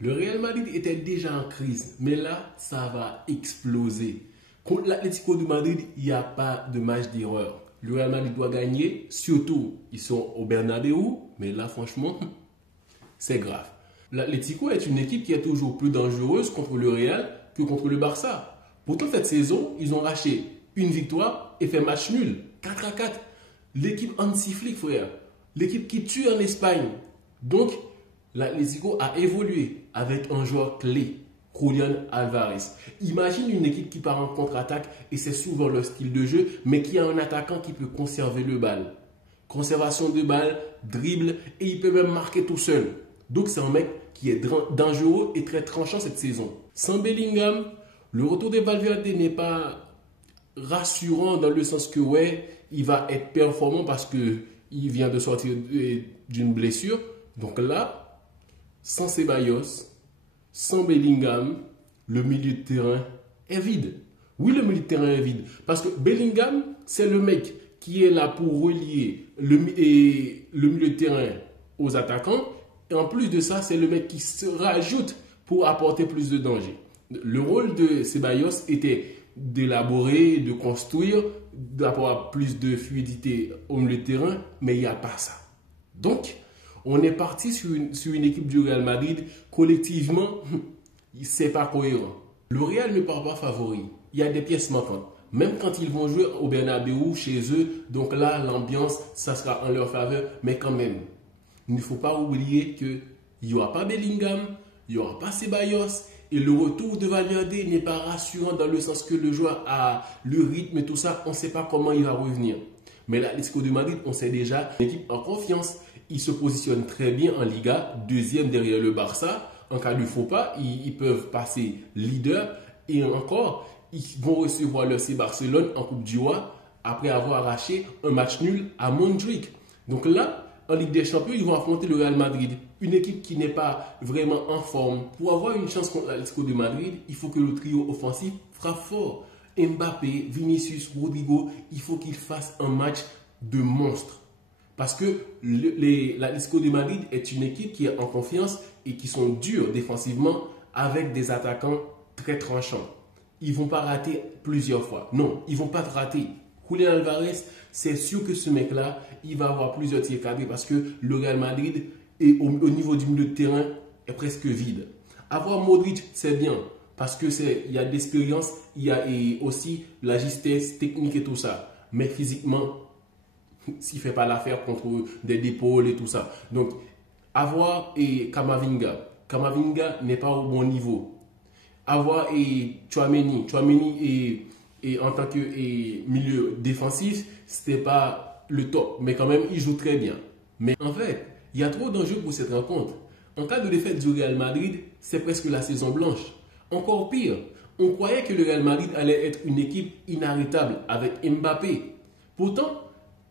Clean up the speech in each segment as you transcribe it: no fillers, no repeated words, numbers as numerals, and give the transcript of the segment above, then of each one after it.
Le Real Madrid était déjà en crise, mais là, ça va exploser. Contre l'Atlético de Madrid, il n'y a pas de match d'erreur. Le Real Madrid doit gagner, surtout, ils sont au Bernabéu, mais là, franchement, c'est grave. L'Atlético est une équipe qui est toujours plus dangereuse contre le Real que contre le Barça. Pourtant, cette saison, ils ont lâché une victoire et fait match nul, 4-4. L'équipe Hansi Flick, frère, l'équipe qui tue en Espagne. Donc, l'Atlético a évolué avec un joueur clé, Julián Alvarez. Imagine une équipe qui part en contre-attaque et c'est souvent leur style de jeu, mais qui a un attaquant qui peut conserver le ballon. Conservation de balle, dribble et il peut même marquer tout seul. Donc c'est un mec qui est dangereux et très tranchant cette saison. Sans Bellingham, le retour de Valverde n'est pas rassurant dans le sens que ouais, il va être performant parce que il vient de sortir d'une blessure. Donc là, sans Ceballos, sans Bellingham, le milieu de terrain est vide. Oui, le milieu de terrain est vide. Parce que Bellingham, c'est le mec qui est là pour relier le milieu de terrain aux attaquants. Et en plus de ça, c'est le mec qui se rajoute pour apporter plus de danger. Le rôle de Ceballos était d'élaborer, de construire, d'avoir plus de fluidité au milieu de terrain, mais il n'y a pas ça. Donc, on est parti sur une équipe du Real Madrid, collectivement, c'est pas cohérent. Le Real ne part pas favori. Il y a des pièces manquantes. Même quand ils vont jouer au Bernabéu chez eux, donc là, l'ambiance, ça sera en leur faveur, mais quand même, il ne faut pas oublier qu'il n'y aura pas Bellingham, il n'y aura pas Ceballos, et le retour de Valverde n'est pas rassurant dans le sens que le joueur a le rythme et tout ça, on ne sait pas comment il va revenir. Mais l'Atlético de Madrid, on sait déjà, une équipe en confiance. Ils se positionnent très bien en Liga, deuxième derrière le Barça. En cas de faux pas, ils peuvent passer leader. Et encore, ils vont recevoir le FC Barcelone en Coupe du Roi après avoir arraché un match nul à Montjuic. Donc là, en Ligue des Champions, ils vont affronter le Real Madrid. Une équipe qui n'est pas vraiment en forme. Pour avoir une chance contre l'Atlético de Madrid, il faut que le trio offensif frappe fort. Mbappé, Vinicius, Rodrigo, il faut qu'ils fassent un match de monstre. Parce que l'Atlético de Madrid est une équipe qui est en confiance et qui sont durs défensivement avec des attaquants très tranchants. Ils ne vont pas rater plusieurs fois. Non, ils ne vont pas te rater. Julián Alvarez, c'est sûr que ce mec-là, il va avoir plusieurs tirs cadrés parce que le Real Madrid, au niveau du milieu de terrain, est presque vide. Avoir Modric, c'est bien parce qu'il y a de l'expérience, il y a aussi la justesse technique et tout ça. Mais physiquement, s'il ne fait pas l'affaire contre des épaules et tout ça. Donc, avoir Camavinga. Camavinga n'est pas au bon niveau. Avoir Tchouaméni. Tchouaméni en tant que milieu défensif, ce n'était pas le top. Mais quand même, il joue très bien. Mais en fait, il y a trop d'enjeux pour cette rencontre. En cas de défaite du Real Madrid, c'est presque la saison blanche. Encore pire, on croyait que le Real Madrid allait être une équipe inarrêtable avec Mbappé. Pourtant,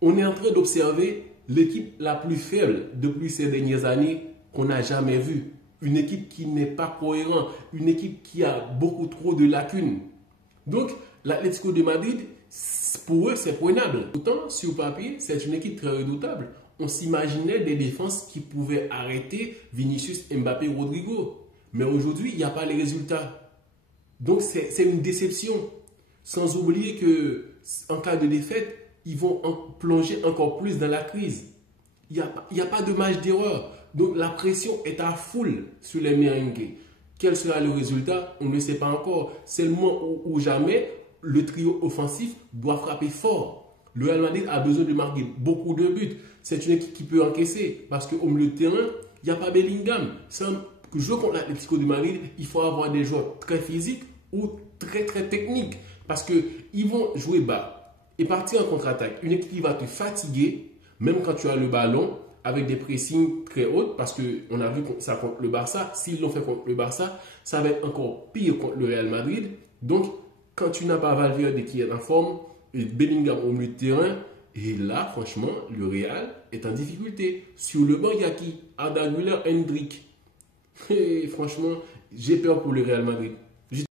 on est en train d'observer l'équipe la plus faible depuis ces dernières années qu'on n'a jamais vue. Une équipe qui n'est pas cohérente, une équipe qui a beaucoup trop de lacunes. Donc, l'Atlético de Madrid, pour eux, c'est prenable. Pourtant, sur papier, c'est une équipe très redoutable. On s'imaginait des défenses qui pouvaient arrêter Vinicius, Mbappé, Rodrigo. Mais aujourd'hui, il n'y a pas les résultats. Donc, c'est une déception. Sans oublier qu'en cas de défaite, ils vont plonger encore plus dans la crise. Il n'y a pas de marge d'erreur. Donc la pression est à full sur les merengues. Quel sera le résultat? On ne sait pas encore. C'est le moment où jamais le trio offensif doit frapper fort. Le Real Madrid a besoin de marquer beaucoup de buts. C'est une équipe qui peut encaisser parce qu'au milieu de terrain, il n'y a pas Bellingham. Que jouer contre l'Atlético de Madrid, il faut avoir des joueurs très physiques ou très très techniques parce qu'ils vont jouer bas et partir en contre-attaque. Une équipe qui va te fatiguer, même quand tu as le ballon, avec des pressings très hauts, parce qu'on a vu ça contre le Barça. S'ils l'ont fait contre le Barça, ça va être encore pire contre le Real Madrid. Donc, quand tu n'as pas Valverde qui est en forme, et Bellingham au milieu de terrain, et là, franchement, le Real est en difficulté. Sur le banc, il y a qui? Arda Güler, Hendrick. Et franchement, j'ai peur pour le Real Madrid.